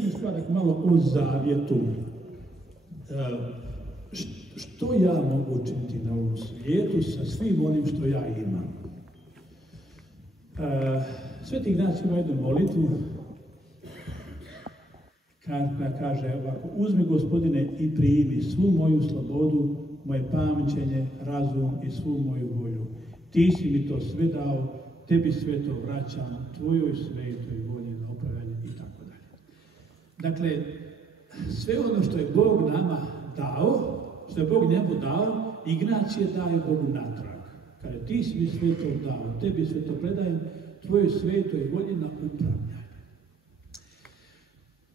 Stvarak malo o zavjetu. Što ja mogu učiniti na ovom svijetu sa svim onim što ja imam? Sveti Ignacij ima jednu molitvu koja kaže ovako: uzmi, Gospodine, i primi svu moju slobodu, moje pamćenje, razum i svu moju volju. Ti si mi to sve dao, tebi sve to vraćam, tvojoj svetoj volji na upravljanje i tako dalje. Dakle, sve ono što je Bog nama dao, što je Bog njemu dao, Ignacij daje Bogu natrag. Kaže, ti si mi sve to dao, tebi sve to predajem, tvojoj svetoj volji na upravljanje.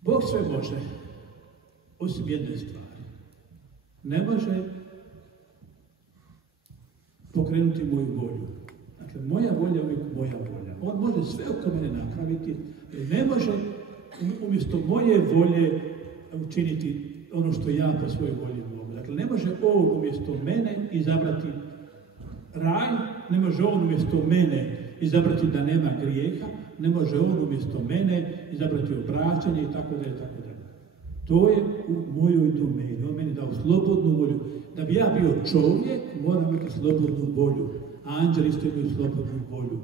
Bog sve može, osim jedne stvari. Ne može pokrenuti moju volju. Dakle, moja volja je uvijek moja volja. On može sve oko mene napraviti, ne može umjesto moje volje učiniti ono što ja po svojoj volji mogu. Dakle, ne može on umjesto mene izabrati raj, ne može on umjesto mene izabrati da nema grijeha, ne može on umjesto mene izabrati obraćanje i tako dalje, tako dalje. To je u mojoj domeni. On meni dao slobodnu volju. Da bi ja bio čovjek, moram imati slobodnu volju. Anđeli isto imaju slobodnu volju.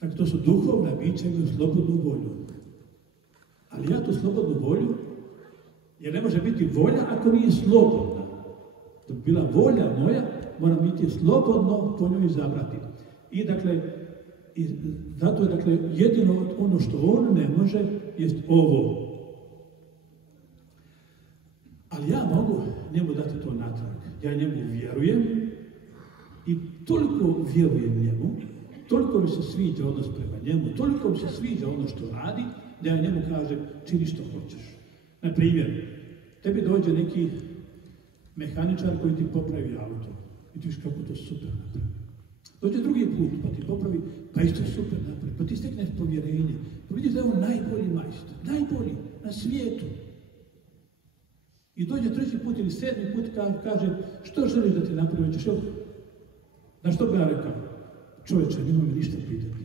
Dakle, to su duhovna bića, imaju slobodnu volju. Ali ja tu slobodnu volju, jer ne može biti volja ako nije slobodna. Da bi bila volja moja, moram biti slobodno po njoj izabrati. I dakle, zato je dakle jedino ono što on ne može jest ovo. Ali ja mogu njemu dati to natrag. Ja njemu vjerujem i toliko vjerujem njemu, toliko mi se sviđa odnos prema njemu, toliko mi se sviđa ono što radi, da ja njemu kažem čini što hoćeš. Na primjer, tebi dođe neki mehaničar koji ti popravi auto i ti viš kako to super napravi. Dođe drugi put pa ti popravi, pa isto super napravi, pa ti stekneš povjerenje, pa vidiš da je on najbolji majstor, najbolji na svijetu. I dođe treći put ili sedmi put kaže, što želiš da ti napravi? Na što bi ja rekao? Čovječe, nemoj me ništa pitati.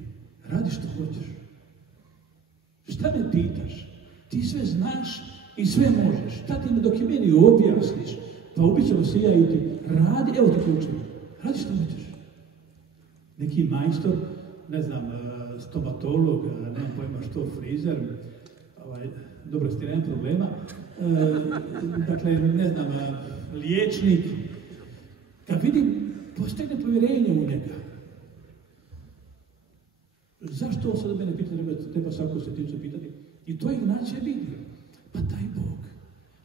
Radi što hoćeš. Šta me pitaš? Ti sve znaš i sve možeš. Šta ti me dok je meni objasniš? Pa ubit ćemo se ja i ti. Radi, evo ti ključevi. Radi što hoćeš. Neki majstor, ne znam, stomatolog, nemam pojma što, frizer, dobro, s tim nemam problema, dakle, ne znam, liječnik, kad vidim, postegne povjerenje u njega. Zašto on sada mene pita, treba svaku seticu pitati? I to je Ignacij vidio. Pa taj Bog,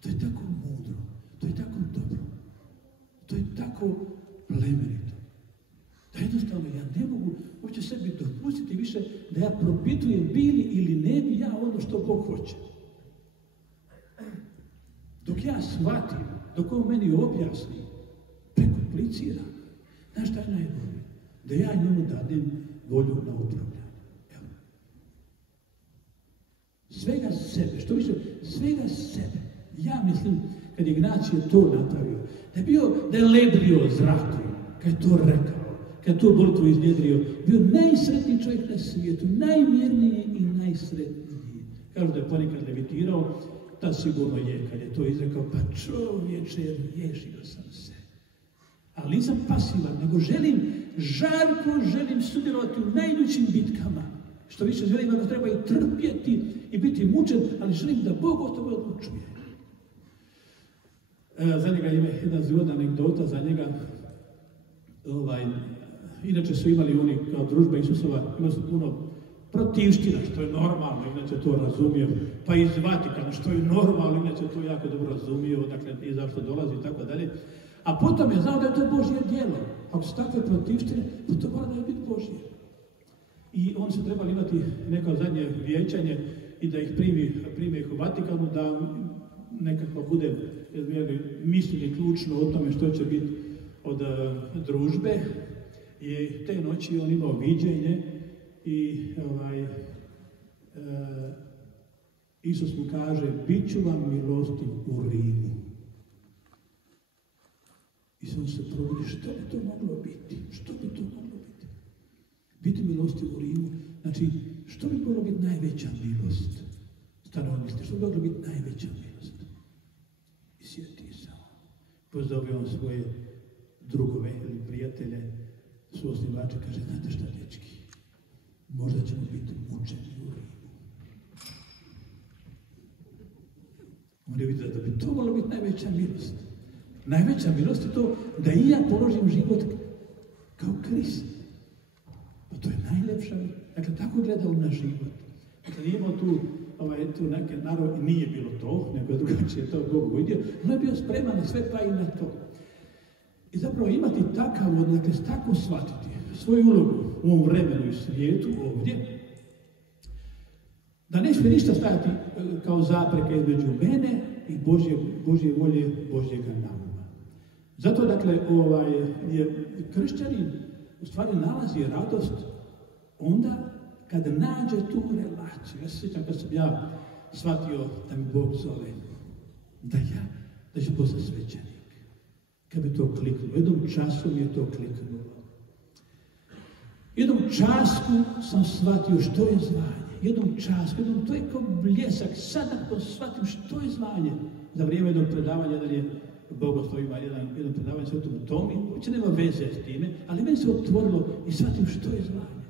to je tako mudro, to je tako dobro, to je tako plemenito. Da jednostavno ja ne mogu uopće sebi dopustiti više da ja propitujem bili ili ne bi ja ono što Bog hoće. Dok ja shvatim, dok on meni objasni, prekomplicira, znaš šta je najbolje? Da ja njemu dadem volju na upravljanje. Evo. Svega sebe, što više, svega sebe. Ja mislim, kad je Ignacij to napravio, da je lebrio zrakom, kad je to rekao, kad je to molitvu iznjedrio, bio najsretniji čovjek na svijetu, najmirniji i najsretniji. Kažu da je ponekad levitirao, ta sigurno je, kad je to izrekao, pa čovječe, riješio sam se. Ali nisam pasivan, nego žarko želim sudjelovati u najljućim bitkama. Što više želim, ako treba i trpjeti i biti mučen, ali želim da Bog o tome odlučuje. Za njega ima jedna zgodna anegdota, za njega, inače su imali oni kao družba Isusova, imali su puno protivština, što je normalno, inače to razumio, pa iz Vatikana, što je normalno, inače to jako dobro razumio, dakle, i zašto dolazi i tako dalje. A potom je znao da je to Božje djelo. Ako su takve protivštine, to mora da je biti Božje. I oni su trebali imati neko zadnje vijećanje i da ih prime ih u Vatikanu, da nekako bude mislili ključno o tome što će biti od družbe. I te noći on imao viđenje i Isus mu kaže, bit ću vam milostiv u Rimu. I sam se probudi, što bi to moglo biti? Što bi to moglo biti? Biti milostiv u Rimu, znači, što bi moglo biti najveća milost? stanovništva, što bi mogla biti najveća milost. I sjeti se on. Pozove on svoje drugove ili prijatelje, su osnivače, kaže, znate šta, dečki, možda ćemo biti mučeni u Rimu. On je vidio da bi to mogla biti najveća milost. Najveća milost je to da i ja položim život kao Krist. Pa to je najlepša. Dakle, tako gleda u naš život. Dakle, nije imao tu neke narod, nije bilo to, nego drugačije to Bog vidio. On je bio spreman na sve, pa i na to. I zapravo imati takav odnos, dakle, tako shvatiti svoju ulogu u ovom vremenu i svijetu ovdje, da ne smije ništa stajati kao zapreka između mene i Božje volje, Božjega nauma. Zato, dakle, je kršćanin u stvari nalazi radost onda kada nađe tu relaciju. Ja se sjećam kad sam ja shvatio da mi Bog zove, da ću postati svećenik. Kad bi to kliknulo, jednom času mi je to kliknulo. Jednom časku sam shvatio što je zvanje. Jednom časku, to je kao bljesak. Sada ko shvatim što je zvanje. Za vrijeme jednog predavanja, da je Bogoslov ima jedno predavanje Svetom Tomi, uopće nema veze s time, ali meni se otvorilo i shvatim što je zvanje.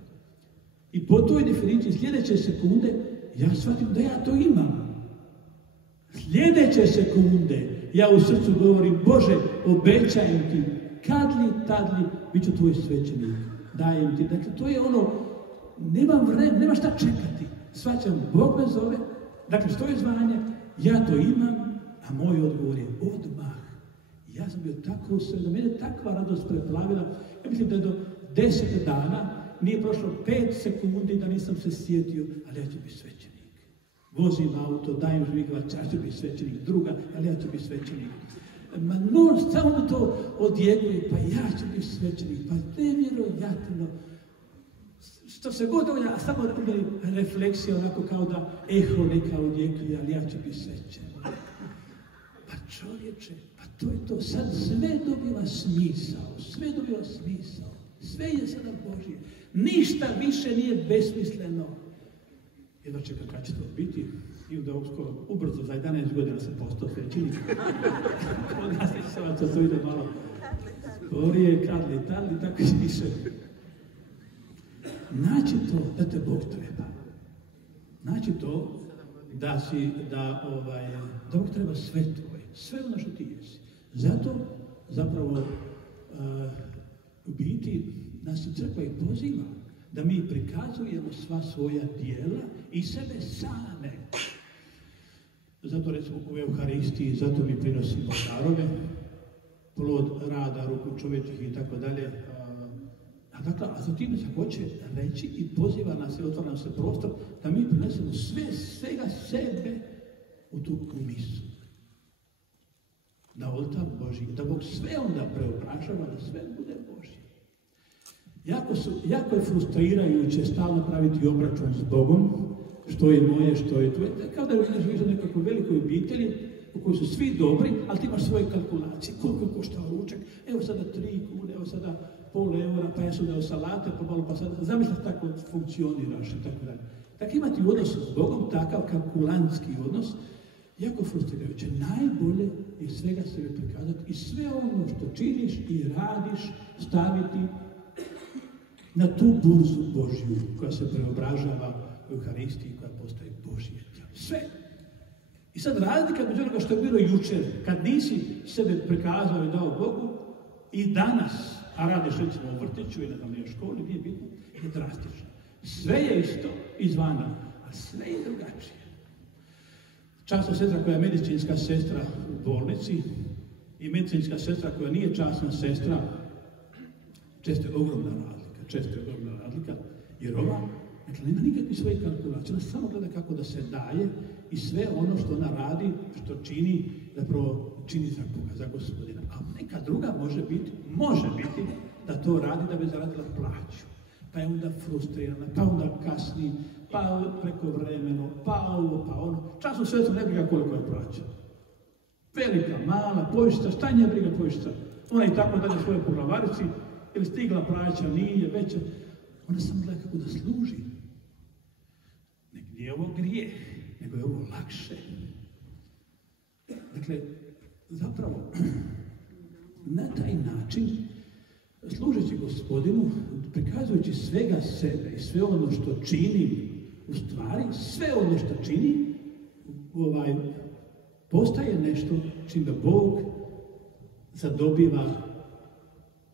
I po toj definiciji sljedeće sekunde ja shvatim da ja to imam. Sljedeće sekunde ja u srcu govorim, Bože, obećajem ti, kadli, tadli, bit ću tvoj svećenik. Dajem ti. Dakle, to je ono, nemam vremena, nema šta čekati. Shvaćam, Bog me zove, dakle, što je zvanje, ja to imam, a moj odgovor je odmah. Ja sam bio tako da mene takva radost preplavila, ja mislim da je do 10 dana nije prošlo 5 sekundi da nisam se sjetio, ali ja ću biti svećenik. Vozim auto, dajem žmigavac, ja ću biti svećenik, druga, ali ja ću biti svećenik. Ma samo to odjeguje, pa ja ću biti svećenik, pa nevjerojatno. Što se god dovolja, a samo refleksija onako kao da eho neka odjekuje, ali ja ću biti svećenik. Pa čovječe, pa to je to, sad sve dobiva smisao, sve je sada Božje. Ništa više nije besmisleno. Jedno čekam kad će to biti, i da uskoro, ubrzo, za 11 godina sam postao svećenik. Od nas neće se vam to ide malo sporije, kadli, tadli, tako će više. Naći to da te Bog treba. Naći to da Bog treba sve tvoje, sve ono što ti jesi. Zato, zapravo, u biti, nas i crkva i poziva da mi prikazujemo sva svoja djela i sebe same. Zato, recimo, u Euharistiji, zato mi prinosimo darove, plod rada, ruku čovječih i tako dalje. A za time se hoće reći i poziva nas i otvara nam se prostor da mi prinesemo svega sebe u tu misu. Na oltar Božji, da Bog sve onda preobražava, da sve bude Božje. Jako je frustrirajuće stalno praviti obračun s Bogom, što je moje, što je tvoje. Kao da živiš u nekakvoj velikoj obitelji u kojoj su svi dobri, ali ti imaš svoje kalkulacije. Koliko košta ručak? Evo sada 3 kune, evo sada pol eura, pa ja sam dao salate, pa malo pa sada. Zamisliš tako funkcioniraš i tako dalje. Tako imati odnos s Bogom, takav kalkulantski odnos, jako frustrirajuće. Najbolje je svega sebe prikazati i sve ono što činiš i radiš staviti na tu burzu Božju koja se preobražava u Euharistiji, koja postaje Božje tijelo. Sve. I sad razlika među onoga što je bilo jučer, kad nisi sebe prikazao i dao Bogu, i danas, a radiš recimo u vrtiću ili u školi, nije bitno, je drastično. Sve je isto izvana, a sve je drugačije. Časna sestra koja je medicinska sestra u bolnici i medicinska sestra koja nije časna sestra, često je ogromna razlika, jer ova, dakle, nema nikakve svoje kalkulacije, ona samo gleda kako da se daje i sve ono što ona radi, što čini, zapravo čini za Boga, za Gospodina. A neka druga može biti da to radi da bi zaradila plaću. Pa je onda frustrirana, pa onda kasni, pa prekovremeno, pa ovo, pa ono. Časno sestru ne briga koliko je plaća. Velika, mala, povišica, šta nje briga povišica? Ona i tako dalje svoje poglavarici, ili stigla plaća, nije, veća. Ona samo gleda kako da služi. Nek nije ovo grijeh, nego je ovo lakše. Dakle, zapravo, na taj način, služeći Gospodinu, prikazujući svega sebe i sve ono što čini, u stvari, sve ono što čini, postaje nešto čime Bog zadobiva,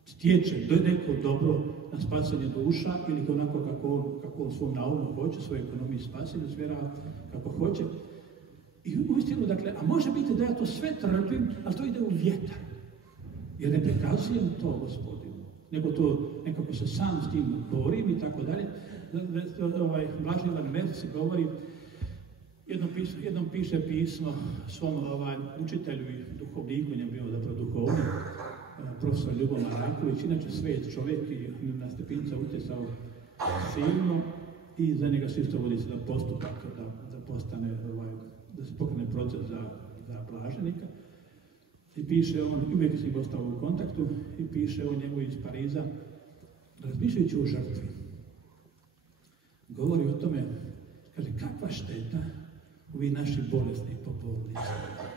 stječe neko dobro na spasanje duša ili onako kako on svom naumu hoće, svoje ekonomije spasenja svjera kako hoće. I uistinu, dakle, a može biti da ja to sve trpim, ali to ide u vjetar. Jer ne prikazujem to Gospodinu, nego to nekako se sam s tim borim i tako dalje. Blaženi Ivan Merci govori, jednom piše pismo svom učitelju i duhovniku, on je bio zapravo duhovnik, profesor Ljubomir Raković, inače svet čovjek i na stepinca utjecao silno i za njega se isto vodi za postupak da postane, da se pokrene proces za blaženika. I piše on, uvijek s njim ostao u kontaktu, i piše on njemu iz Pariza, razmišljajući o žrtvi. Govori o tome, kaže, kakva šteta ovi naši bolesni po bolnicama.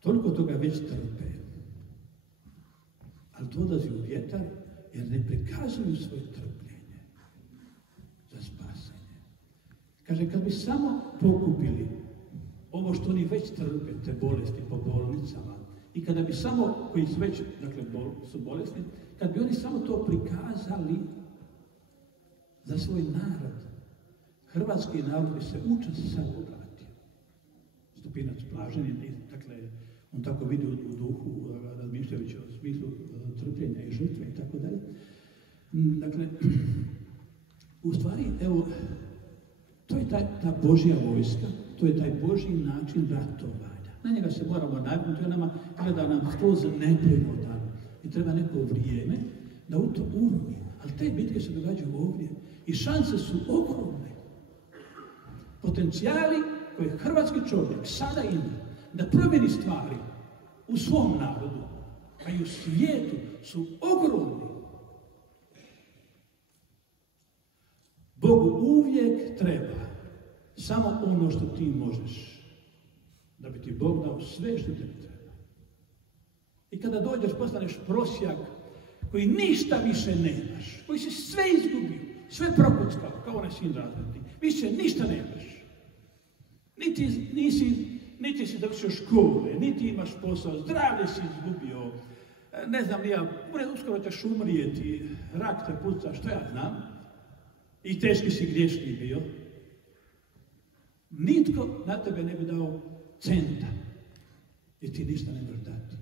Toliko toga već trpe. Ali to odlazi u vjetar jer ne prikazuju svoje trpljenje za spasanje. Kaže, kad bi samo pokupili ovo što oni već trpe, te bolesti po bolnicama, i kada bi samo, koji su već, dakle, su bolesni, kad bi oni samo to prikazali za svoj narod, hrvatski narod bi se učas sad obratio. Stepinac Blaženi, dakle, on tako vidi u duhu, razmišljajući o smislu trpljenja i žrtve i tako dalje. Dakle, u stvari, evo, to je ta Božja vojska, to je taj Božji način ratovanja. Na njega se moramo naviknuti, on nama gleda nam skroz neprirodan i treba neko vrijeme da u to urmimo. Ali te bitke se događaju ovdje i šanse su ogromne. Potencijali koje hrvatski čovjek sada ima da promijeni stvari u svom narodu, a i u svijetu, su ogromni. Bogu uvijek treba samo ono što ti možeš, da bi ti Bog dao sve što tebi treba. I kada dođeš, postaneš prosjak koji ništa više nemaš, koji si sve izgubio, sve prokuckao, kao onaj sin razredni, više ništa nemaš. Niti si završio škole, niti imaš posao, zdravlje si izgubio, ne znam ni ja, uskoro ćeš umrijeti, rak te puca, što ja znam, i teški si griješni bio. Nitko na tebe ne bi dao centa, jer ti ništa ne možeš dati.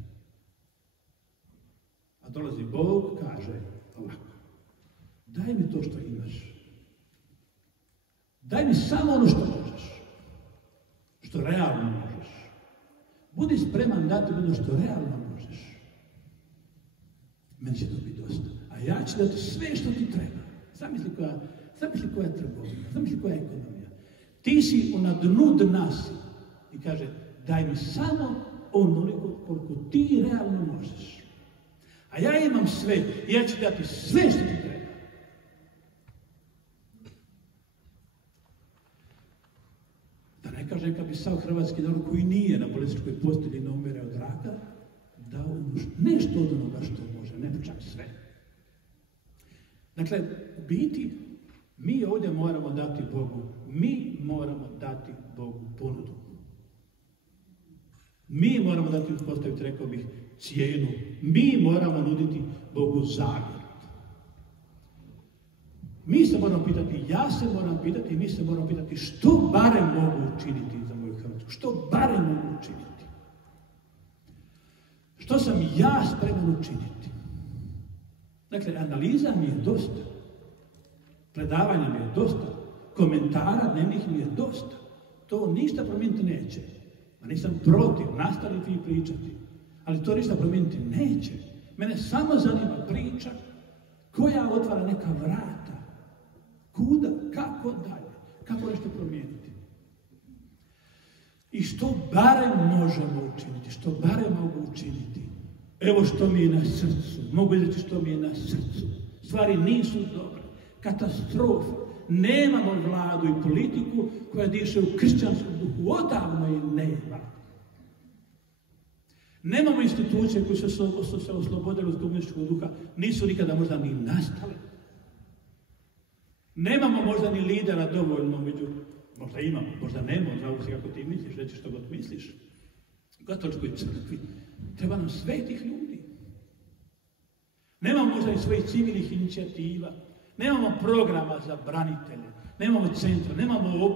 A dolazi Bog, kaže ovako, daj mi to što imaš. Daj mi samo ono što možeš, što realno možeš. Budi spreman dati ono što realno možeš. Meni će to biti dosta. A ja ću dati sve što ti treba. Zamisli koja je trgovina, zamisli koja je ekonomija. Ti si na dnu dna si. I kaže, daj mi samo onoliko koliko ti realno možeš. A ja imam sve i ja ću dati sve što ti treba. Da ne kažem kad bi sav hrvatski narod koji nije na bolesničkoj postelji na umire od raka, dao nešto od onoga što može, ne čak sve. Dakle, biti, mi ovdje moramo dati Bogu, mi moramo dati Bogu ponudu. Mi moramo dati, postaviti, rekao bih, cijenu. Mi moramo nuditi Bogu zagrad. Mi se moramo pitati, ja se moram pitati, mi se moramo pitati što barem mogu učiniti za moju Hrvatsku. Što barem mogu učiniti. Što sam ja spreman učiniti. Dakle, analiza mi je dosta. Predavanja mi je dosta. Komentara dnevnih mi je dosta. To ništa promijeniti neće. A nisam protiv, nastaviti i pričati. Ali to ništa promijeniti neće. Mene samo zanima priča koja otvara neka vrata. Kuda, kako dalje, kako nešto promijeniti. I što barem možemo učiniti, što barem mogu učiniti. Evo što mi je na srcu, mogu izreći što mi je na srcu. Stvari nisu dobre, katastrofe, Nemamo vladu i politiku koja diše u kršćanskom duhu. Odavno je nema. Nemamo institucije koje su se oslobodile od komunističkog duha. Nisu nikada možda ni nastale. Nemamo možda ni lidera dovoljno među... Možda imamo, možda nemamo, zavisi kako ti misliš, reći što god misliš. U katoličkoj crkvi treba nam svetih ljudi. Nemamo možda i svojih civilnih inicijativa. Nemamo programa za branitelje. Nemamo centra,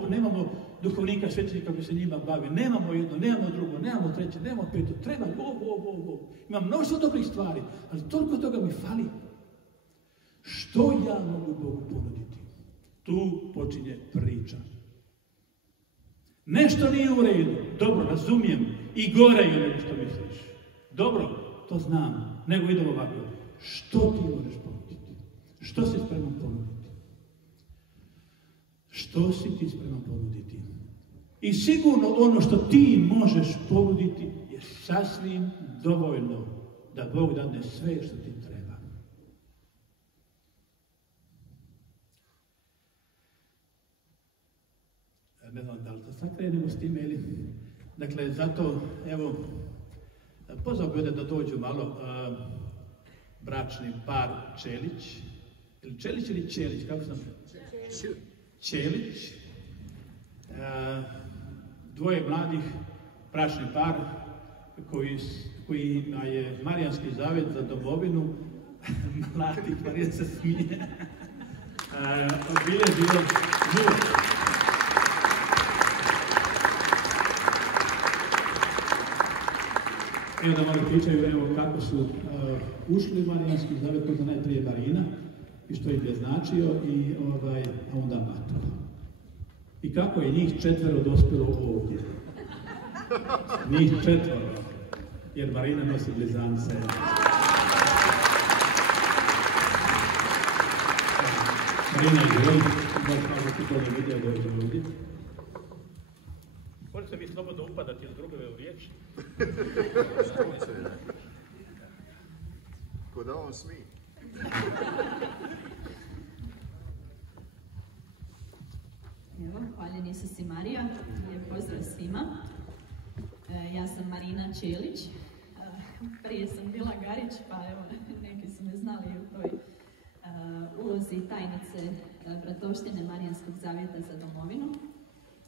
nemamo duhovnika, svećenika koji se njima bavi. Nemamo jedno, nemamo drugo, nemamo treće, nemamo peto. Treba ovo. Ima mnoštvo dobrih stvari, ali toliko toga mi fali. Što ja mogu Bogu ponuditi? Tu počinje priča. Nešto nije u redu. Dobro, razumijem. I gore je nego što misliš. Dobro, to znam. Nego idemo ovako. Što ti možeš ponuditi? Što si spreman ponuditi? Što si ti spreman ponuditi? I sigurno ono što ti možeš ponuditi je sasvim dovoljno da Bog dadne sve što ti treba. Ne znam da li to sad krenemo s time ili... Dakle, zato, evo, pozvao bi ovdje da dođu malo bračni par Čelić. Ili Čelić ili Čelić, kako sam? Čelić. Dvoje mladih, bračni par, kojima je Marijanski zavjet za domovinu, mladi, Marija se smije, obilježio nju. Evo da malo pričaju, evo kako su ušli u Marijanski zavjet, koji je najprije Marina, i što ih je značio, a onda mator. I kako je njih 4 dospjelo ovdje. Njih 4, jer Marina nosi blizance. Marina je ovdje, da ti to ne vidio dođe ovdje. Možete mi slobodno upadati iz drugove u riječ? Ko da on smije. Evo, hvaljen Isus i Marija, lijep pozdrav svima. Ja sam Marina Čelić, prije sam bila Garić, pa evo, neki su me znali u toj ulozi tajnice bratovštine Marijanskog zavjeta za domovinu.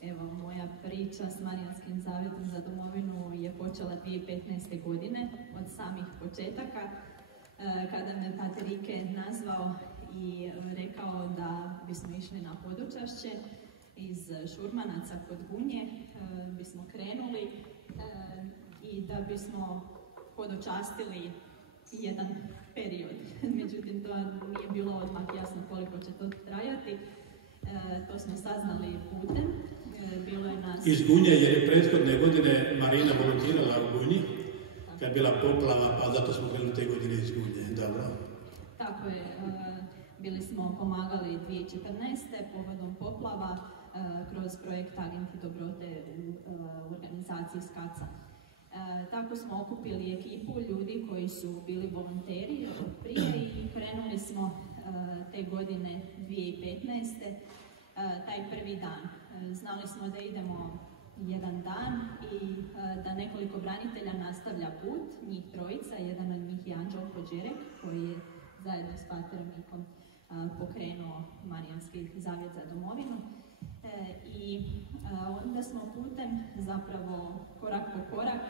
Evo, moja priča s Marijanskim zavjetom za domovinu je počela 2015. godine, od samih početaka, kada me pater Rike nazvao i rekao da bismo išli na podočašće iz Šurmanaca kod Gunje, bismo krenuli i da bismo podočastili jedan period. Međutim, to nije bilo odmah jasno koliko će to trajati. To smo saznali putem. Bilo je nas... Iz Gunje, jer je prethodne godine Marina volontirala u Gunji, kad je bila poplava, pa zato smo krenuli te godine iz Gunje. Dobro. Tako je. Bili smo pomagali 2014. povodom poplava kroz projekt Agenti dobrote u organizaciji SKAC-a. Tako smo okupili ekipu ljudi koji su bili volonteri od prije i krenuli smo te godine 2015. Taj prvi dan. Znali smo da idemo jedan dan i da nekoliko branitelja nastavlja put, njih trojica, jedan od njih je Anđelko Đerek, koji je zajedno s paterom Nikom pokrenuo Marijanski zavjet za domovinu. I onda smo putem, zapravo korak po korak,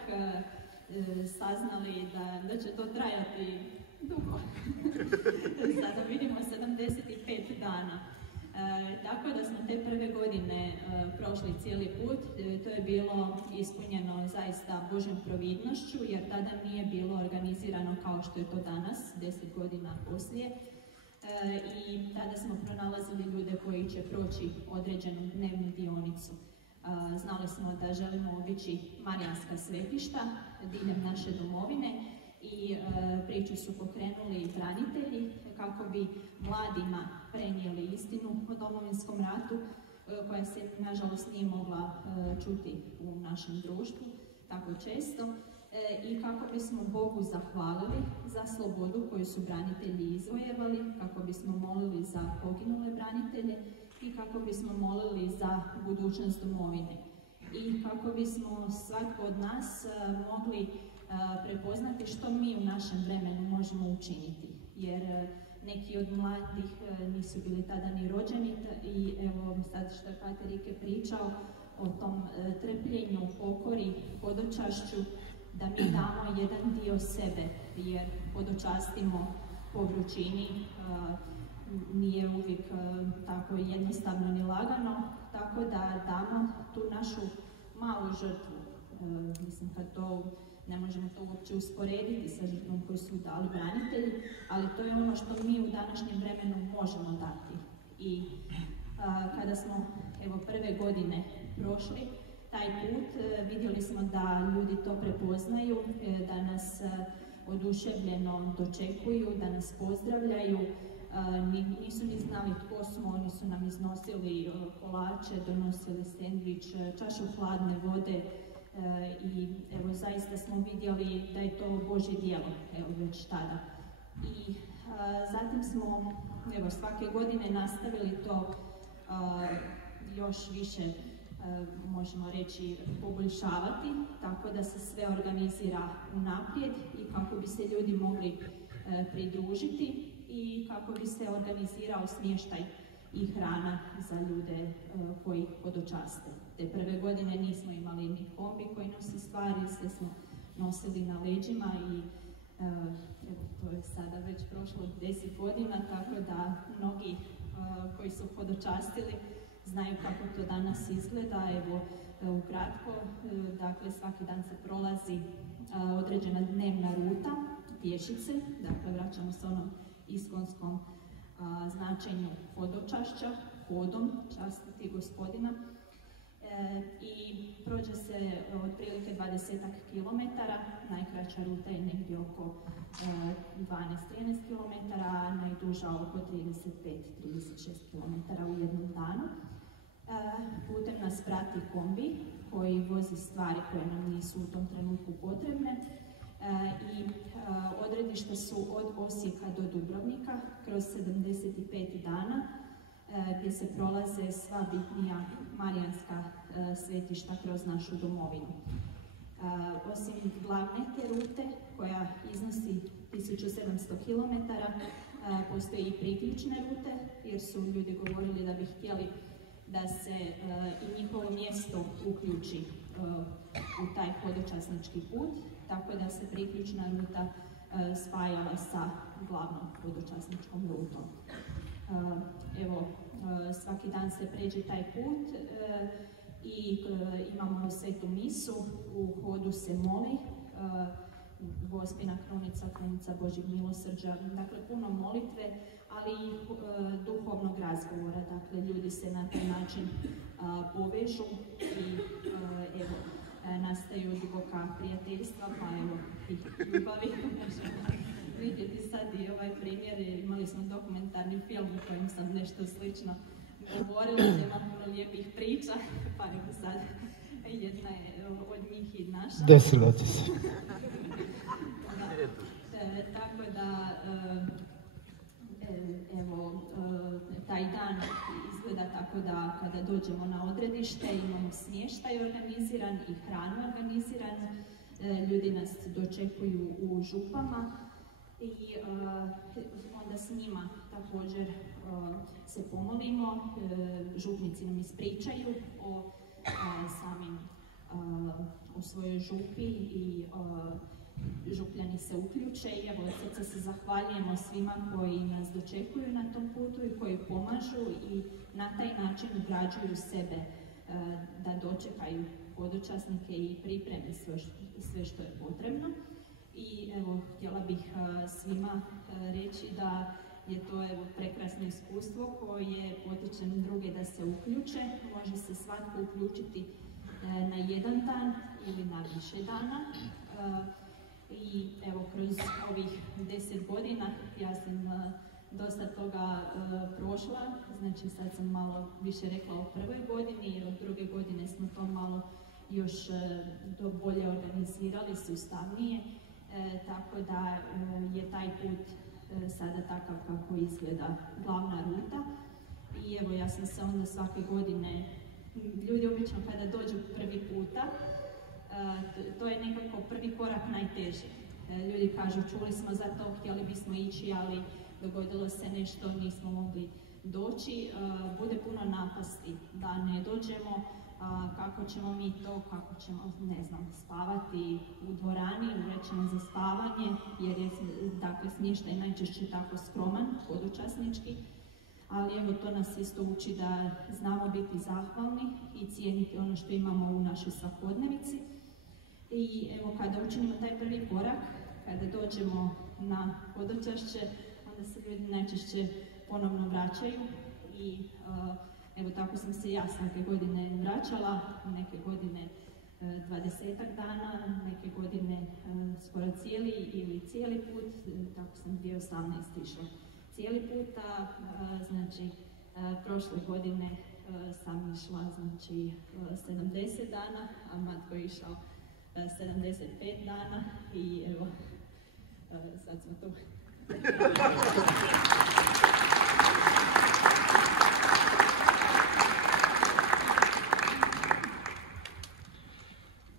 saznali da će to trajati dugo. Sada vidimo 75 dana. Tako da smo te prve godine prošli cijeli put. To je bilo ispunjeno zaista Božjom providnošću, jer tada nije bilo organizirano kao što je to danas, 10 godina poslije. I tada smo pronalazili ljude koji će proći određenu dnevnu dionicu. Znali smo da želimo obići Marijanska svetišta diljem naše domovine i priču su pokrenuli branitelji kako bi mladima prenijeli istinu o Domovinskom ratu koja se nažalost nije mogla čuti u našem društvu tako često i kako bismo Bogu zahvalili za slobodu koju su branitelji izvojevali, kako bismo molili za poginule branitelje i kako bismo molili za budućnost domovine i kako bismo svatko od nas mogli prepoznati što mi u našem vremenu možemo učiniti. Jer neki od mladih nisu bili tada ni rođeni i evo sad što je Pater Rike pričao o tom trpljenju, pokori, hodočašću, da mi damo jedan dio sebe, jer hodočastimo po vrućini, nije uvijek tako jednostavno ni lagano, tako da damo tu našu malu žrtvu. Mislim, kad to ne možemo to uopće usporediti sa žrtvom koju su dali branitelji, ali to je ono što mi u današnjem vremenu možemo dati. I kada smo prve godine prošli taj put, vidjeli smo da ljudi to prepoznaju, da nas oduševljeno dočekuju, da nas pozdravljaju. Nisu ni znali tko smo, oni su nam iznosili kolače, donosili sendvič, čašu hladne vode i evo zaista smo vidjeli da je to Božje djelo, evo već tada. I zatim smo svake godine nastavili to još više, možemo reći, poboljšavati, tako da se sve organizira unaprijed i kako bi se ljudi mogli pridružiti i kako bi se organizirao smještaj i hrana za ljude koji hodočaste. Te prve godine nismo imali ni kombi koji nosi stvari, sve smo nosili na leđima i to je sada već prošlo 10 godina, tako da mnogi koji su hodočastili znaju kako to danas izgleda. Evo, ukratko, dakle, svaki dan se prolazi određena dnevna ruta pješice, dakle, vraćamo se onom iskonskom značenju hodočašća, hodom častiti Gospodina. I prođe se otprilike 20-ak kilometara, najkraća ruta je negdje oko 12-13 kilometara, a najduža oko 35-36 kilometara u jednom danu. Putem nas prati kombi koji vozi stvari koje nam nisu u tom trenutku potrebne i odredišta su od Osijeka do Dubrovnika kroz 75 dana gdje se prolaze sva bitnija marijanska svetišta kroz našu domovinu. Osim glavne te rute koja iznosi 1700 km, postoje i priključne rute jer su ljudi govorili da bi htjeli da se i njihovo mjesto uključi u taj hodočasnički put, tako da se priključna ruta spajala sa glavnom hodočasničkom rutom. Evo, svaki dan se pređe taj put i imamo svetu misu, u hodu se moli, Gospina krunica, krunica Božjeg milosrđa, dakle puno molitve, ali i duhovnog razgovora, dakle ljudi se na taj način povežu i evo, nastaju duboka prijateljstva, pa evo i ljubavi. Vidjeti sad i ovaj primjer, imali smo dokumentarni film u kojem sam nešto slično govorila, ima puno lijepih priča, pa evo sad jedna je od njih i naša. Desilo ti se. Tako da, evo, taj dan izgleda tako da kada dođemo na odredište imamo smještaj organiziran i hranu organiziran, ljudi nas dočekuju u župama i onda s njima također se pomolimo, župnici nam ispričaju o o svojoj župi i župljani se uključe i evo od srca se zahvaljujemo svima koji nas dočekuju na tom putu i koji pomažu i na taj način ugrađuju sebe da dočekaju hodočasnike i pripremi sve što je potrebno. I evo, htjela bih svima reći da je to prekrasno iskustvo koje potiče druge da se uključe. Može se svatko uključiti na jedan dan ili na više dana. I evo, kroz ovih 10 godina ja sam dosta toga prošla, znači sad sam malo više rekla o prvoj godini, jer od druge godine smo to malo još bolje organizirali, sustavnije, tako da je taj put sada takav kako izgleda glavna ruta. I evo, ja sam se onda svake godine, ljudi obično kada dođu prvi puta, to je nekako prvi korak najteži. Ljudi kažu, čuli smo za to, htjeli bismo ići, ali dogodilo se nešto, nismo mogli doći. Bude puno napasti da ne dođemo, kako ćemo mi to, kako ćemo, ne znam, spavati u dvorani, urećeno za spavanje, jer je, dakle, smještaj najčešće tako skroman, podučasnički. Ali evo, to nas isto uči da znamo biti zahvalni i cijeniti ono što imamo u našoj svakodnevici. I evo, kada učinimo taj prvi korak, kada dođemo na hodočašće, onda se ljudi najčešće ponovno vraćaju i evo, tako sam se ja svake godine vraćala, neke godine 20-ak dana, neke godine skoro cijeli put, tako sam 2018 išla cijeli put, znači prošle godine sam išla, znači 70 dana, a Matko je išao 75 dana i evo, sad smo tu.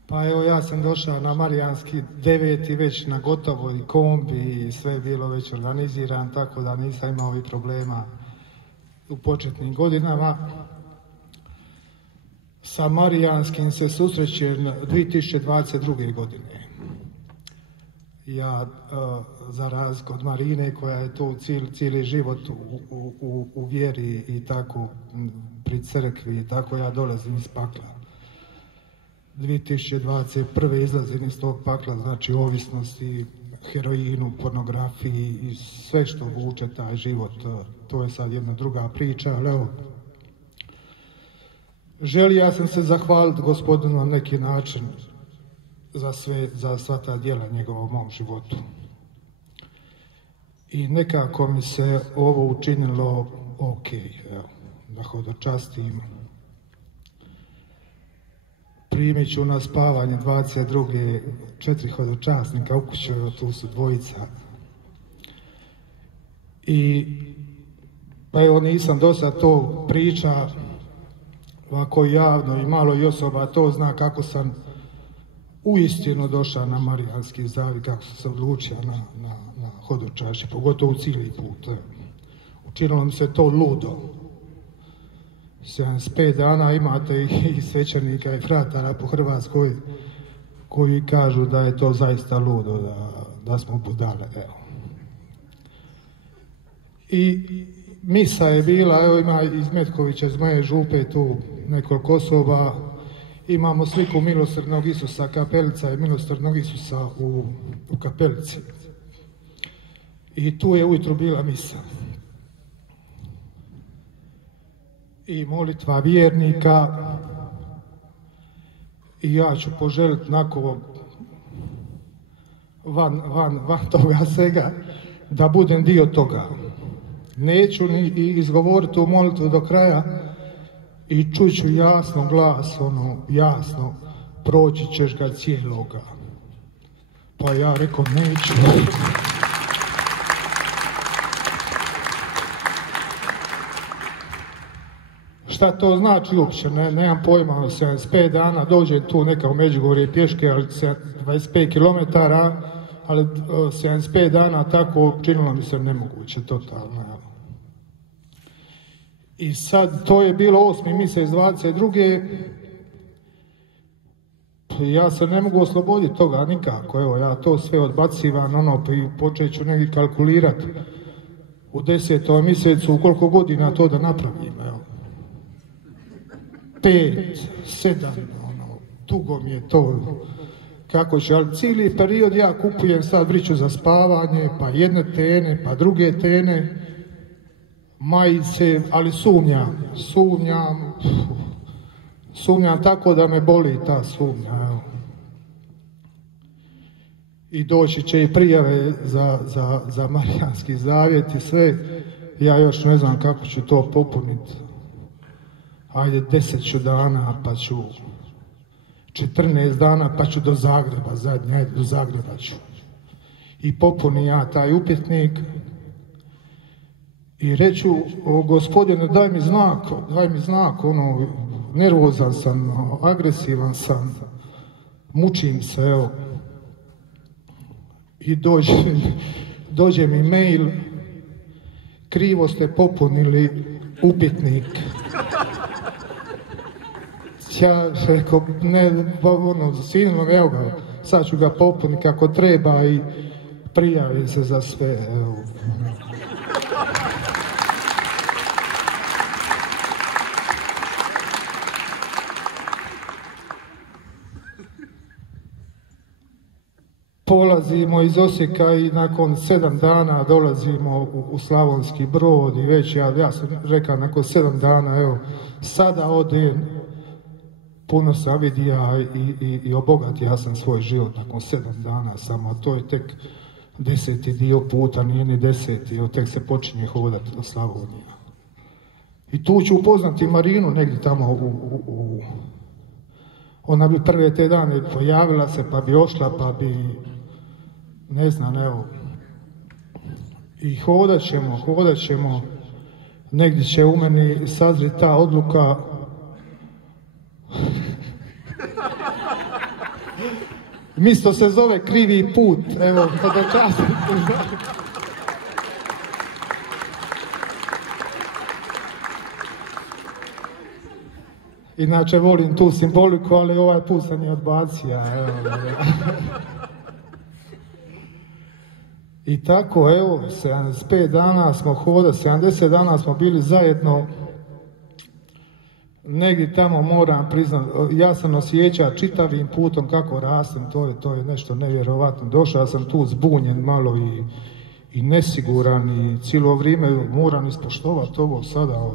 Pa evo, ja sam došao na Marijanski 9. već na gotovo i kombi i sve je bilo već organiziran, tako da nisam imao ovih problema u početnim godinama. Sa Marijanskim se susrećem 2022. godine. Ja, za razliku od Marine, koja je tu cijeli život u vjeri i tako pri crkvi, tako ja dolazim iz pakla. 2021. izlazim iz tog pakla, znači ovisnosti, heroinu, pornografiji i sve što vuče taj život. To je sad jedna druga priča, ali evo, želio sam se zahvaliti Gospodinu na neki način za sva ta djela njegova u mom životu. I nekako mi se ovo učinilo ok, evo, da hodočastim. Primit ću na spavanje 22. 4 hodočasnika, u kuću, tu su dvojica. I pa evo, nisam do sad to priča ovako javno i malo i osoba to zna kako sam uistinu došao na Marijanski zavid, kako sam se odlučio na hodočašće, pogotovo cijeli put. Učinilo mi se to ludo. 75 dana imate i svećenika i fratara po Hrvatskoj koji kažu da je to zaista ludo, da smo budale. Evo. I misa je bila, evo, ima iz Metkovića, iz moje župe tu nekoliko osoba, imamo sliku milosrdnog Isusa, kapelica je milosrdnog Isusa u kapelici. I tu je ujutro bila misa. I molitva vjernika, i ja ću poželiti nakon van toga svega da budem dio toga. Neću ni izgovoriti tu molitvu do kraja i čuću jasno glas, jasno, proći ćeš ga cijeloga. Pa ja rekao, neću. Šta to znači uopće, nemam pojma, 75 dana, dođe tu neka u Međugorje pješke, ali 25 km, ali 75 dana tako činilo mi se nemoguće, totalno. I sad, to je bilo 8. mjesec 22. Ja se ne mogu osloboditi toga nikako, evo, ja to sve odbacivam, počet ću negdje kalkulirati u 10. mjesecu, u koliko godina to da napravim, evo. 5, 7, dugo mi je to, kako će, ali cijeli period ja kupujem sad vriću za spavanje, pa jedne tene, pa druge tene, majice, ali sumnjam tako da me boli ta sumnja, evo. I doći će i prijave za Marijanski zavjet i sve, ja još ne znam kako ću to popuniti. Ajde, 10 dana, pa ću 14 dana, pa ću do Zagreba, ajde, do Zagreba ću. I popuni ja taj upitnik i reću, gospodine, daj mi znak, nervozan sam, agresivan sam, mučim se, evo. I dođe mi mail, krivo ste popunili upitnik. Ja rekao, ne, sinu, evo ga, sad ću ga popuniti kako treba i prijavim se za sve, evo. Polazimo iz Osijeka i nakon 7 dana dolazimo u Slavonski Brod i već ja sam rekao nakon 7 dana, evo, sada odem, puno sam vidio i obogatio sam svoj život nakon 7 dana samo, a to je tek 10. dio puta, nije ni 10. tek se počinje hodati do Slavonije. I tu ću upoznati Marinu negdje tamo ona bi prve te dane pojavila se, pa bi ošla, pa bi, ne znam, evo. I hodat ćemo, negdje će u meni sazriti ta odluka. Misto se zove krivi put, evo, kada častim. Inače volim tu simboliku, ali ovaj put sam je odbacio. I tako, evo, 75 dana smo hodali, 70 dana smo bili zajedno. Negdje tamo moram priznati, ja sam osjećao čitavim putom kako rastem, to je nešto nevjerovatno. Došao sam tu zbunjen malo i nesiguran i cijelo vrijeme moram ispoštovati ovo sada,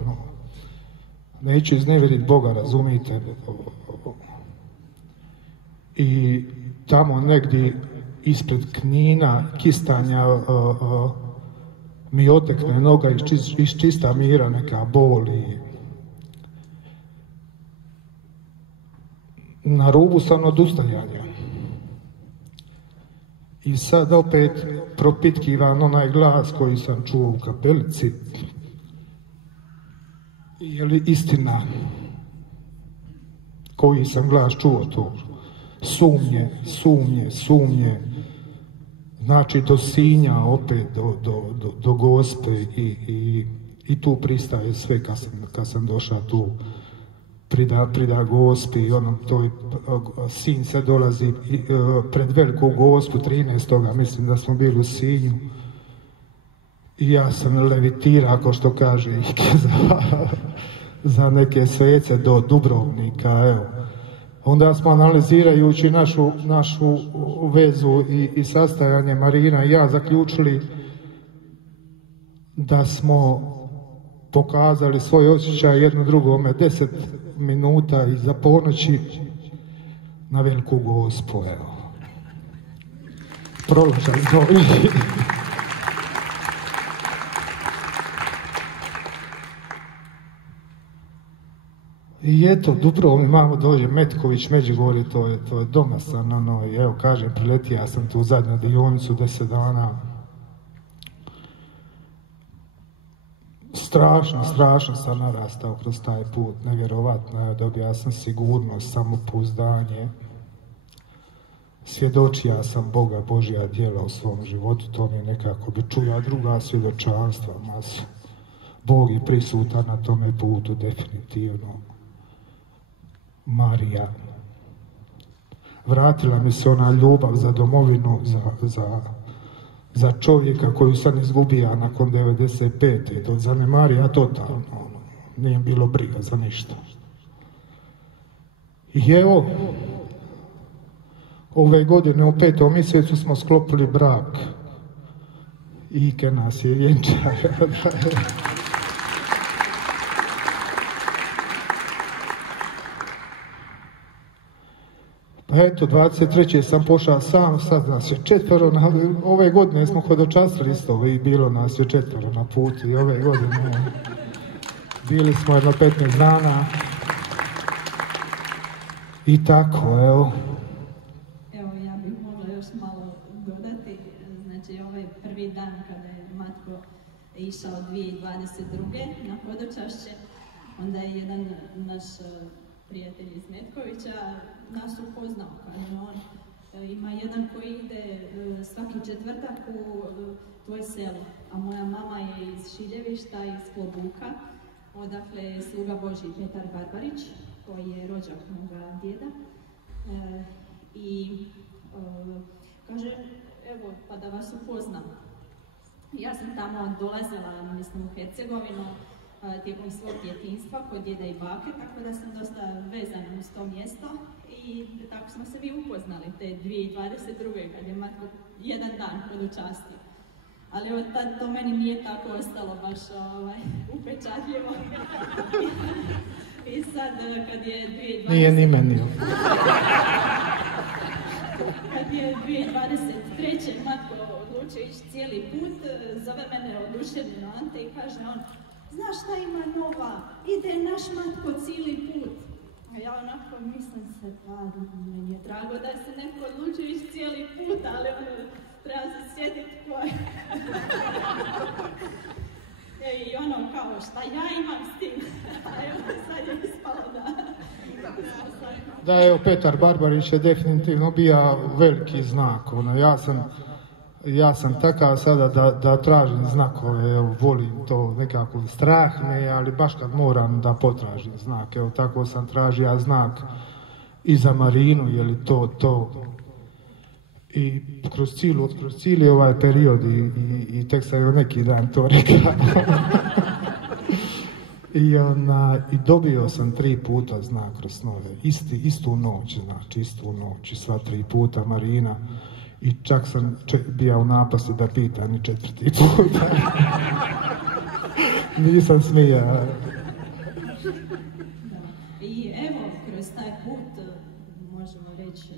neću iznevjeriti Boga, razumijete? I tamo negdje ispred Knina, Kistanja, mi otekne noga iz čista mira, neka bol i na rubu sam odustajanja. I sad opet propitkivan onaj glas koji sam čuo u kapelici. Je li istina? Koji sam glas čuo to? Sumnje. Znači do Sinja opet, do Gospe i tu pristaje sve kad sam došao tu prida Gospi i Sinj se dolazi pred Veliku Gospu 13. mislim da smo bili u Sinju i ja sam levitirao, ako što kaže za neke svece do Dubrovnika, evo. Onda smo analizirajući našu vezu i sastajanje Marina i ja zaključili da smo pokazali svoj osjećaj jedno drugome 10 minuta iza ponoći na Veliku Gospu, evo. Proložaj zove. I eto, Dubrovnik, mamo dođe, Metković, Međugorje, to je doma sam, i evo, kažem, priletio sam tu zadnju dionicu 10 dana. Strašno sam narastao kroz taj put, nevjerovatno, dobio sam sigurnost, samopouzdanje, svjedočio sam Boga, Božja djela u svom životu, to mi nekako bi čuja druga svjedočanstva, masu. Bog je prisutan na tome putu, definitivno. Marija. Vratila mi se ona ljubav za domovinu, za čovjeka koju sam izgubio nakon 95. To zanemarija totalno. Nije bilo briga za ništa. I evo, ove godine u 5. mjesecu smo sklopili brak. Ike nas je vjenčao. Pa eto, 23. sam pošao sam, sad nas je 4, ove godine smo hodočastili isto, i bilo nas je 4 na putu i ove godine bili smo jedno 15 dana i tako, evo. Evo, ja bih mogla još malo dodati, znači ovaj prvi dan kada je Matko išao 2022. na hodočašće. Onda je jedan naš prijatelj iz Metkovića nas upoznao, kaže on, ima jedan koji ide svaki četvrtak u tvoje selo, a moja mama je iz Šiljevišta, iz Klobuka, odakle je sluga Božji Petar Barbarić, koji je rođak moga djeda. I kaže, evo, pa da vas upoznam. Ja sam tamo dolazila, mislim, u Hercegovinu tijekom svog djetinjstva kod djeda i bake, tako da sam dosta vezana uz to mjesto i tako smo se mi upoznali te 2022. kad je matko jedan dan hodočastio. Ali od tad to meni nije tako ostalo baš upečatljivo. I sad kad je 2020... Nije ni meni. Kad je 2023. matko odlučio ići cijeli put, zove mene oduševljeno Ante i kaže on, znaš šta ima nova, ide naš matko cijeli put. A ja onako mislim se, pa meni je drago da se neko odlučio ići cijeli put, ali treba se sjetiti koje. I ono kao, šta ja imam s tim? A evo sad je ispalo da... Da, evo, Petar Barbarić je definitivno bio veliki znak. Ja sam takav sada da tražim znakove, evo, volim to, nekako strah me, ali baš kad moram da potražim znak, evo, tako sam tražio znak i za Marinu, je li to. I kroz cijeli ovaj period i tek sam joj neki dan to rekao. I dobio sam 3 puta znak kroz snove, istu noć, znači istu noć, sva 3 puta Marina. I čak sam bio u napasti da pitam i 4. puta. Nisam smija. I evo, kroz taj put možemo reći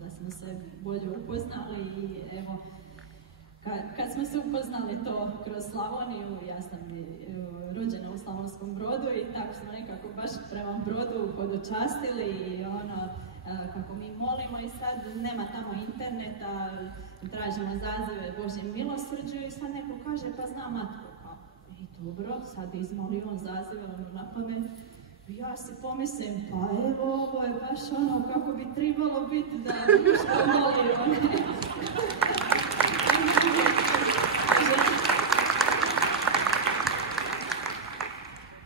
da smo se bolje upoznali i evo, kad smo se upoznali to kroz Slavoniju, ja sam rođena u Slavonskom Brodu i tako smo nekako baš prema Brodu hodočastili i kako mi molimo i sad nema tamo interneta, tražimo zazive Božjem milosrđu i sad neko kaže pa zna matko. I dobro, sad izmoli on zazive na pamet. Ja si pomislim, pa evo ovo je baš kako bi trebalo biti da što moli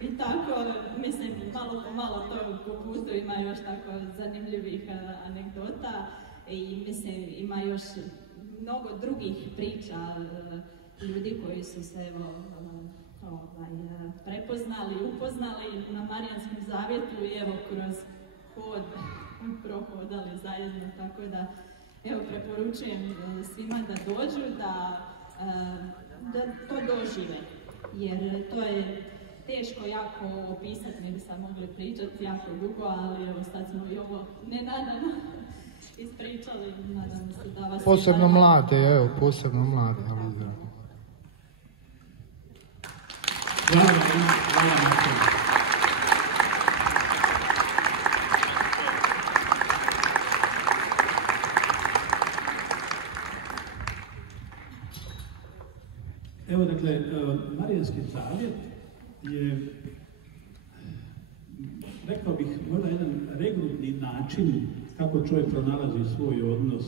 I tako, mislim, malo po malo to po putu ima još tako zanimljivih anegdota i mislim ima još mnogo drugih priča ljudi koji su se prepoznali, upoznali na Marijanskom zavjetu i evo kroz hod prohodali zajedno, tako da evo preporučujem svima da dođu, da to dožive, jer to je teško jako opisati, mi bi sad mogli pričati jako dugo, ali evo sad smo i ovo nenadano ispričali, nadam se da vas... Posebno mlade, evo, posebno mlade, ali da. Evo, dakle, Marijanski zavjet je, rekao bih, možda jedan regrutni način kako čovjek pronalazi svoj odnos,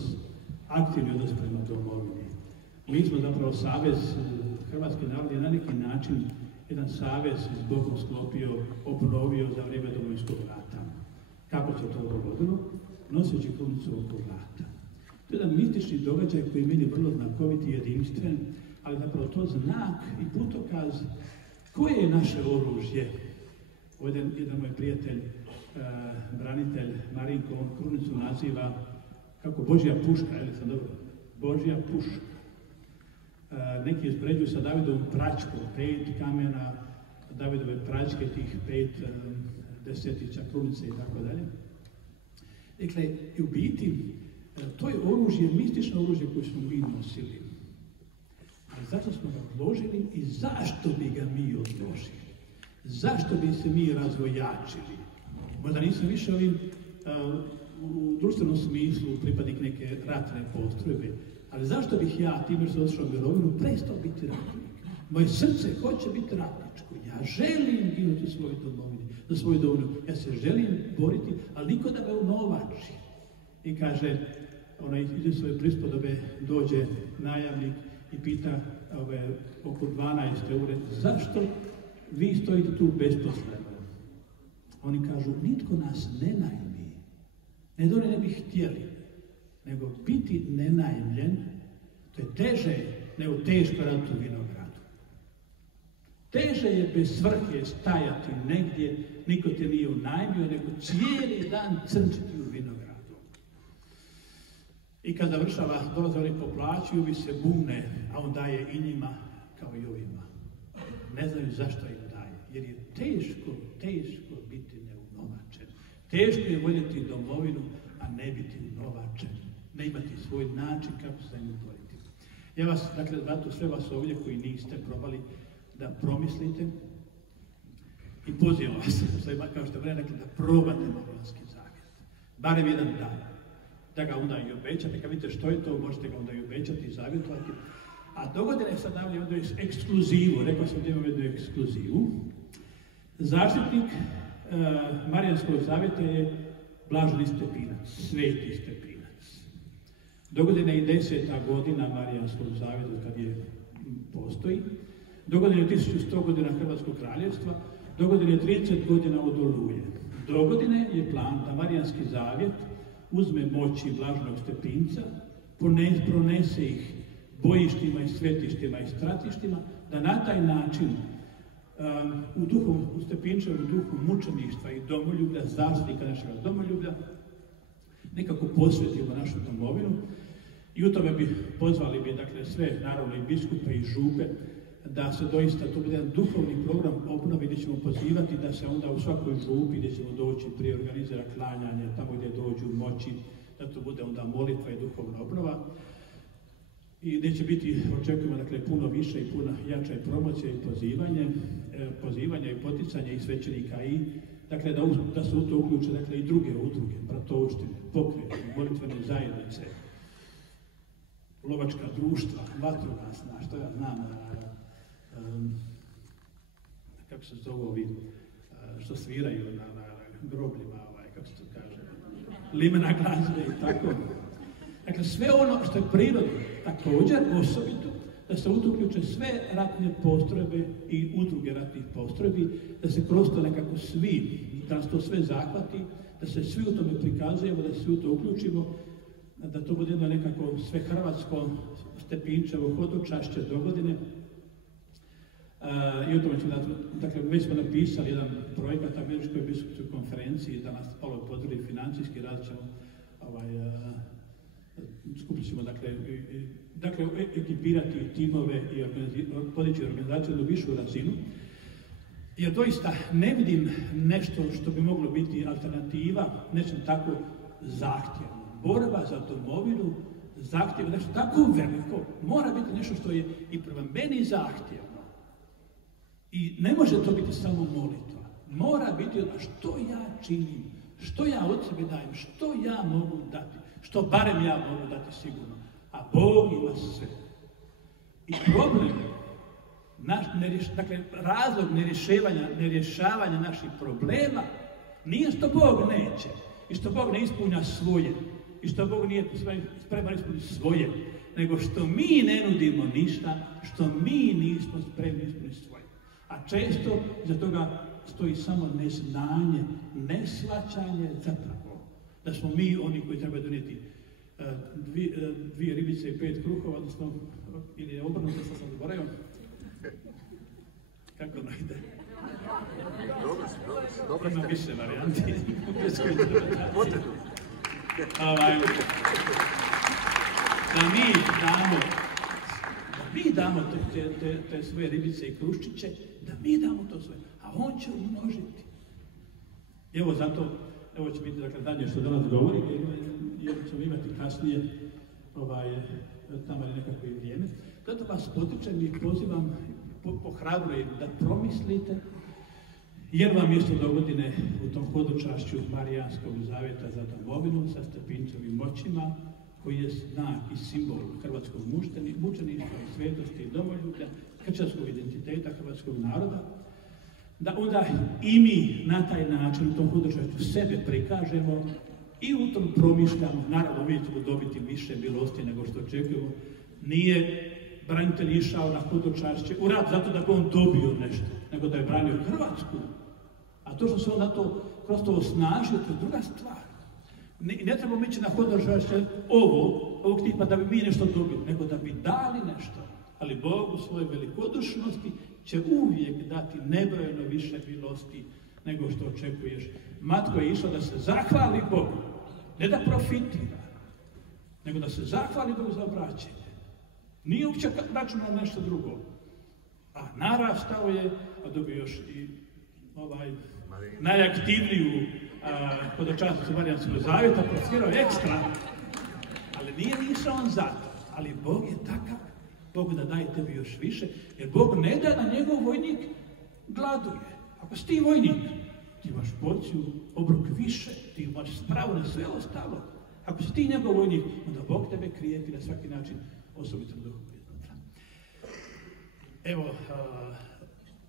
aktivni odnos prema domovini. Mi smo zapravo savez, Hrvatski narod je na neki način jedan savez s Bogom sklopio, obnovio za vrijeme Domovinskog rata. Kako se to dogodilo? Noseći krunicu oko vrata. To je jedan mistični događaj koji je meni vrlo znakovit i jedinstven, ali zapravo to znak i putokaz koje je naše oružje. Ovdje jedan moj prijatelj, branitelj Marinko, on krunicu naziva kako Božja puška, ili sam dobro? Božja puška. Neki izbređuju sa Davidovom pračkom, 5 kamena, Davidove pračke, tih 5 desetica krunice i tako dalje. Dakle, u biti, to je oružje, mistično oružje koje smo mi nosili. Ali zašto smo ga odložili i zašto bi ga mi odložili? Zašto bi se mi razvojačili? Možda nisam više ovim u društvenom smislu pripadnik neke ratne postrojbe, ali zašto bih ja, time što sam otišao u mirovinu, prestao biti ratnik? Moje srce hoće biti ratničko. Ja želim ginuti svojoj domovini, za svoju domovinu. Ja se želim boriti, ali niko da me unovači. I kaže, onaj iz svoje prispodobe dođe najamnik i pita oko 12 ure, zašto vi stojite tu besposleno? Oni kažu, nitko nas ne najmi. Ne da oni ne bi htjeli, nego biti nenajmljen, to je teže nego teško raditi u vinogradu. Teže je bez svrhe stajati negdje, niko te nije unajmio, nego cijeli dan crnčiti u vinogradu. I kad završava, dolaze oni po plaću i ovi se bune, a on daje i njima kao i ovima. Ne znaju zašto im daje, jer je teško biti neunovačen. Teško je voljeti domovinu, a ne biti unovačen. Ne imati svoj način kako se njim boriti. Ja vas, dakle, zato sve vas ovdje koji niste probali, da promislite i pozivam vas, kao što vreme rekli, da probate Marijanski zavjet. Barem jedan dan. Da ga onda i obećate, kad vidite što je to, možete ga onda i obećati i zavjetovati. A dogodine sad davlje jednu ekskluzivu, rekao sam da imam jednu ekskluzivu. Zaštitnik Marijanskog zavjeta je Blaženi Stepinac, Sveti Stepinac. Dogodine i 10. godina Marijanskog zavjeta kad je postoji. Dogodine 1100 godina Hrvatskog kraljevstva, dogodine 30 godina od Oluje. Dogodine je plan da Marijanski zavjet uzme moći Blaženog Stepinca, pronese ih bojištima i svetištima i stratištima, da na taj način u Stepinčevom duhu mučeništva i domoljublja, zaštitnika našega domoljublja, nekako posvetimo našu domovinu i u tome bi pozvali dakle, sve, naravno i biskupe i župe, da se doista to bude jedan duhovni program obnove gdje ćemo pozivati da se onda u svakoj župi gdje ćemo doći prije organizira klanjanje, tamo gdje dođu moći, da to bude onda molitva i duhovna obnova. I gdje će biti, očekujemo, dakle, puno više i puno jača i promocija i pozivanja i poticanja i svećenika i, dakle, da se u to uključe, dakle, i druge udruge, bratovštine, pokrete, molitvene zajednice, lovačka društva, vatrogasna, što ja znam, kako se zove ovi, što sviraju na grobljima, kako se to kaže, limena glazbe i tako. Dakle, sve ono što je prirodno, također osobito, da se uključe sve ratne postrojbe i udruge ratnih postrojbi, da se kroz to nekako svi, da nas to sve zahvati, da se svi u tome prikazujemo, da se svi u to uključimo, da to bude jedno nekako sve hrvatsko Stepinčevo hodočašće dogodine. I o tome ćemo, dakle, već smo napisali jedan projekat Američkoj biskupskoj konferenciji, da nas malo podrži financijski rad ćemo, skupit ćemo, dakle, ekipirati timove i podići organizaciju na višu razinu. Jer doista ne vidim nešto što bi moglo biti alternativa, nešto tako zahtjevno. Borba za domovinu zahtjeva nešto tako veliko, mora biti nešto što je i prema meni zahtjevno. I ne može to biti samo molitva. Mora biti ono što ja činim, što ja od sebe dajem, što ja mogu dati, što barem ja mogu dati sigurno. A Bog ima sve. I problem, dakle, razlog nerješavanja naših problema nije što Bog neće i što Bog ne ispunja svoje i što Bog nije spreman ispuniti svoje, nego što mi ne nudimo ništa, što mi nismo spremni ispuniti svoje. A često za toga stoji samo neznanje, neshvaćanje zapravo. Da smo mi oni koji treba donijeti 2 ribice i 5 kruhova, odnosno, ili je obrnuto, što sam zaboravio. Kako ono ide? Dobro. Ima više varijanti. Da mi damo te svoje ribice i kruščiće, da mi damo to svoje, a on će umnožiti. Evo zato, evo će biti, dakle, dalje što danas govori, jer ćemo imati kasnije, tamo je nekako i vrijeme. Zato vas potičem i pozivam, pohrabrujem da promislite, jer vam mjesto dogodine u tom hodočašću Marijanskog zavjeta za domovinu sa Stepinčevim moćima, koji je znak i simbol hrvatskog mučeništva i svetosti i domoljublja, kršćanskog identiteta hrvatskog naroda, da onda i mi na taj način u tom hodočašću sebe prikažemo i u tom promišljamo, naravno uvijek ćemo dobiti više milosti nego što očekujemo. Nije branitelj išao na hodočašće u rat zato da bi on dobio nešto, nego da je branio Hrvatsku. A to što se on na to kroz to osnažio, to je druga stvar. Ne trebamo ići na hodočašće ovog tipa da bi mi nešto dobili, nego da bi dali nešto. Ali Bog u svojoj velikodušnosti će uvijek dati nebrojeno više milosti nego što očekuješ. Matko je išao da se zahvali Bogu, ne da profitira, nego da se zahvali Bogu za obraćenje. Nije uopće računao nešto drugo. A narastao je, a dobio još i najaktivniju hodočasnicu Marijanskog zavjeta, profirao ekstra, ali nije išao on zato. Ali Bog je takav, Bog da daje tebi još više, jer Bog ne da na njegov vojnik gladuje. Ako si ti vojnik, ti imaš porciju, obrok više, ti imaš pravo na sve ostalo. Ako si ti njegov vojnik, onda Bog tebe krijepi na svaki način, osobito duhu iznutra. Evo,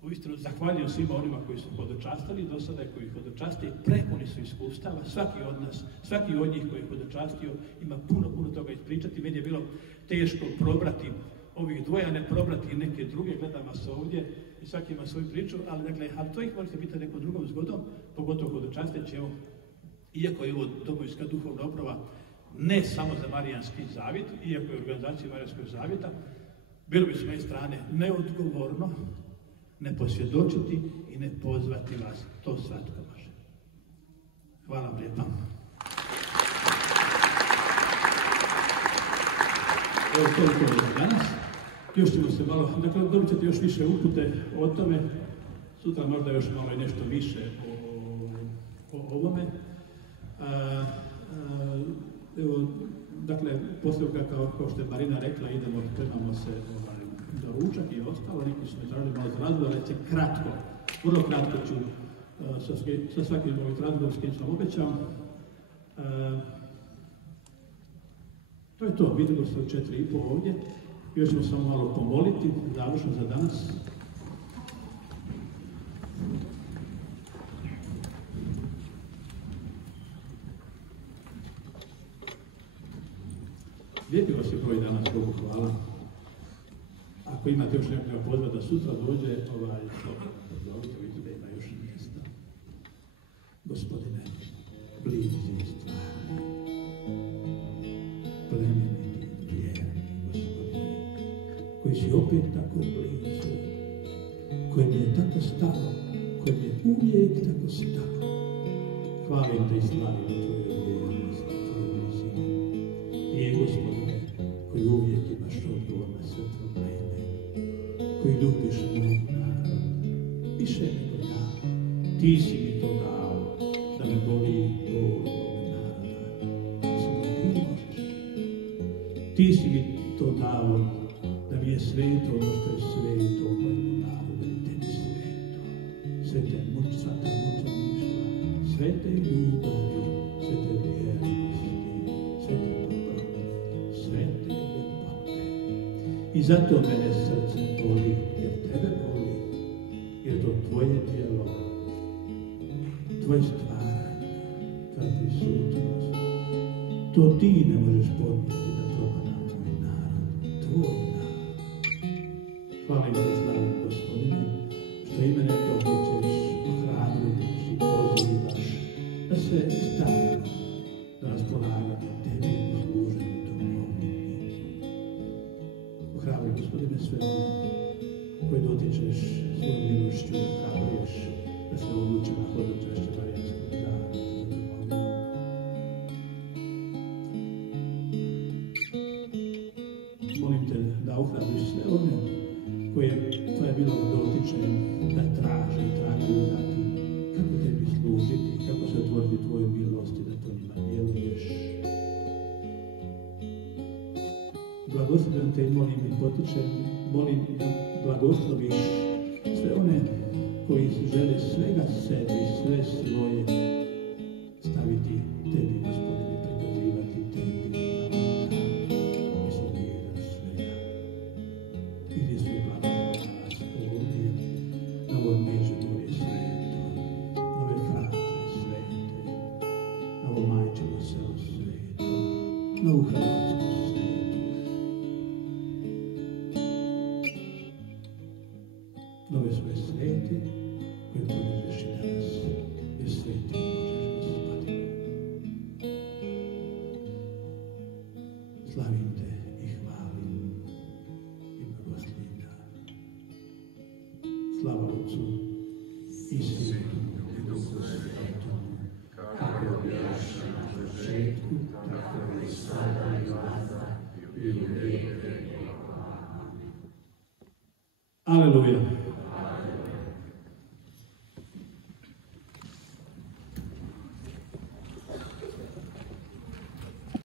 uistinu zahvaljujem svima onima koji su hodočastili do sada, koji hodočaste, prepuni su iskustava, svaki od nas, svaki od njih koji je hodočastio ima puno toga ispričati. Meni je bilo teško probrati ovih dvoja, ne probrati neke druge, gledam vas ovdje i svaki ima svoju priču, ali to ih možete biti nekom drugom zgodom, pogotovo hodočasteći, evo, iako je ovo domovinska duhovna obnova, ne samo za Marijanski zavjet, iako je organizacija Marijanskog zavjeta, bilo bi s moje strane neodgovorno ne posvjedočiti i ne pozvati vas. To svatko može. Hvala vam lijepa. Evo toliko za danas. Još ćemo se malo, dakle, dobit ćete još više upute o tome. Sutra možda još malo i nešto više o ovome. Evo, dakle, poslije kao što je Marina rekla, trebamo se za ručak i ostalo, neki su me tražili malo za razgovor, ali će kratko, vrlo kratko ću sa svakim ovih razgovor s kojim sam obećao. To je to, vidimo se u 4:30 ovdje, još ćemo samo malo pomoliti, završno za danas. Lijepi vas je broj danas, Bogu hvala. Ako imate još nekoga pozva da sutra dođe, pozovite, vidite da ima još mjesta. Gospodine, blizi stvari, plemeniti, vjerni, Gospodine, koji si opet tako blizu, koji mi je tako stalo, koji mi je uvijek tako stalo. Hvalim te i slavim Tvoju vjernost, Tvoju blizinu. Ti je, Gospodine, koji uvijek imaš odgovor na sve probleme, koji ljubiš moj narod, više nego ja. Ti si mi to dao, da me boli bol moj naroda. Samo ti možeš. Ti si mi to dao, da mi je sveto ono što je sveto mojemu narodu i tebi sveto. Sve te sva ta mučeništva, sve te ljubavi, sve te vjernosti, sve te dobrote, sve te ljepote. I zato mene srce boli, jer tebe boli, jer to tvoje djelo, tvoje stvaranje, tvoja prisutnost, to ti ne možeš podnijeti da propada moj narod, tvoj narod. Hvalim te i slavim, Gospodine, što i mene dobićeš, ohrabruješ i pozivaš da se stavim da raspolagam tebi u služenju domovini. Ohrabruj, Gospodine, sve one koje dotičeš svojom milošću, ohrabruješ da se odluče na hodočašće Marijanskog zavjeta za domovinu. Molim te da ohrabriš sve one koje tvoja milost dotiče, da traže i tragaju za tim kako tebi služiti, kako se otvoriti tvoju milost i da to njima djeluješ. Blagoslovim te i molim i potičem, molim da blagosloviš sve one koji žele svega sebe i sve svoje staviti tebi, Gospodine, prikazivati tebi na oltar. Mi smo vrijedan svega. Idi svoj blagoslov. Dove svoje sveti koje podižeš i danas, jer sveti možeš da se Slavim te i hvalim i blagoslovim dan. Slava Otcu i Sinu i Duhu Svetom, kako je bio na početku, tako je i sada i vazda i u vijeke. Aleluja.